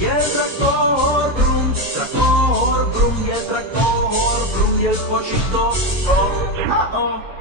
Y el tractor, brum, y el tractor, brum, y el pollito, oh, oh, oh.